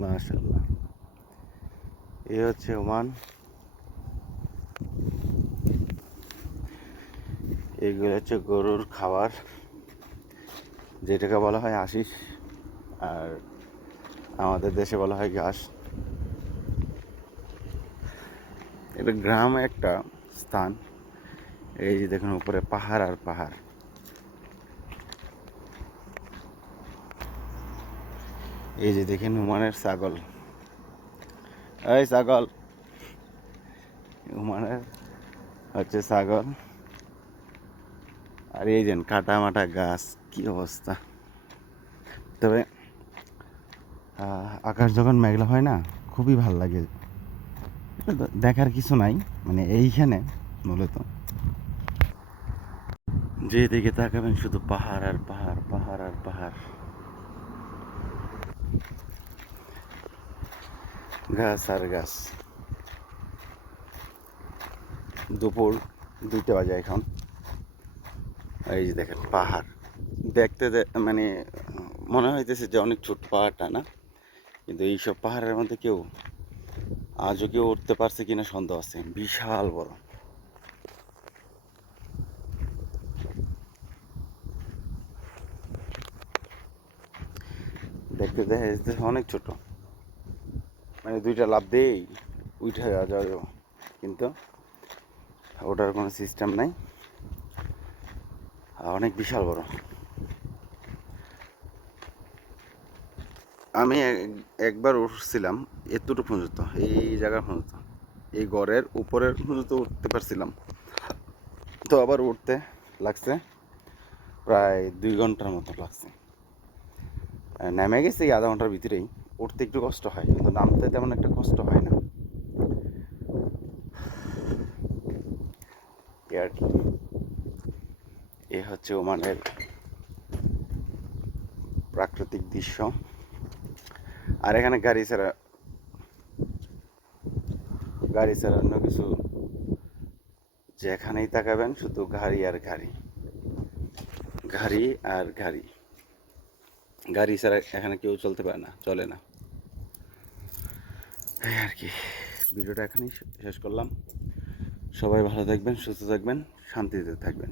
মাশাআল্লাহ। এই হচ্ছে ওমান। এইগুলো হচ্ছে গরুর খাবার, যেটাকে বলা হয় আশিস, আর আমাদের দেশে বলা হয় ঘাস। এটা গ্রাম একটা স্থান। এই যে দেখুন উপরে পাহাড় আর পাহাড়। এই যে দেখেন ওমানের ছাগল, এই ছাগল, ওমানের হচ্ছে ছাগল। আর এই যে কাটা মাটা গাছ, কি অবস্থা। তবে আকাশ যখন মেঘলা হয় না, খুবই ভাল লাগে। দেখার কিছু নাই, মানে এইখানে মূলত যেদিকে তাকাবেন শুধু পাহাড় আর পাহাড়, পাহাড় আর পাহাড়, গাছ আর গাছ। দুপুর 2টা বাজে এখন। এই যে দেখেন পাহাড়, দেখতে মানে মনে হইতেছে যে অনেক ছোট পাহাড়টা না, কিন্তু এইসব পাহাড়ের মধ্যে আজও কেউ উঠতে পারছে কিনা সন্দেহ আছে, বিশাল বড়। দেখতে দেখা যাচ্ছে অনেক ছোট, মানে 2টা লাফ দিয়েই উঠে যাওয়া যাবে, কিন্তু ওটার কোনো সিস্টেম নাই। অনেক বিশাল বড়। আমি একবার উঠছিলাম এতটুকু পর্যন্ত, এই জায়গা পর্যন্ত, এই গড়ের উপরের পর্যন্ত উঠতে পারছিলাম। তো আবার উঠতে লাগছে প্রায় 2 ঘন্টার মতো লাগছে। নেমে গেছে এই আধা ঘন্টার ভিতরেই। উঠতে একটু কষ্ট হয়, কিন্তু নামতে তেমন একটা কষ্ট হয় না, এই আর কি। এ হচ্ছে ওমানের প্রাকৃতিক দৃশ্য। আর এখানে গাড়ি ছাড়া অন্য কিছু, যেখানেই তাকাবেন শুধু গাড়ি আর গাড়ি, গাড়ি আর গাড়ি। গাড়ি ছাড়া এখানে কেউ চলতে পারে না, চলে না। এই আর কি, ভিডিওটা এখানেই শেষ করলাম। সবাই ভালো থাকবেন, সুস্থ থাকবেন, শান্তিতে থাকবেন।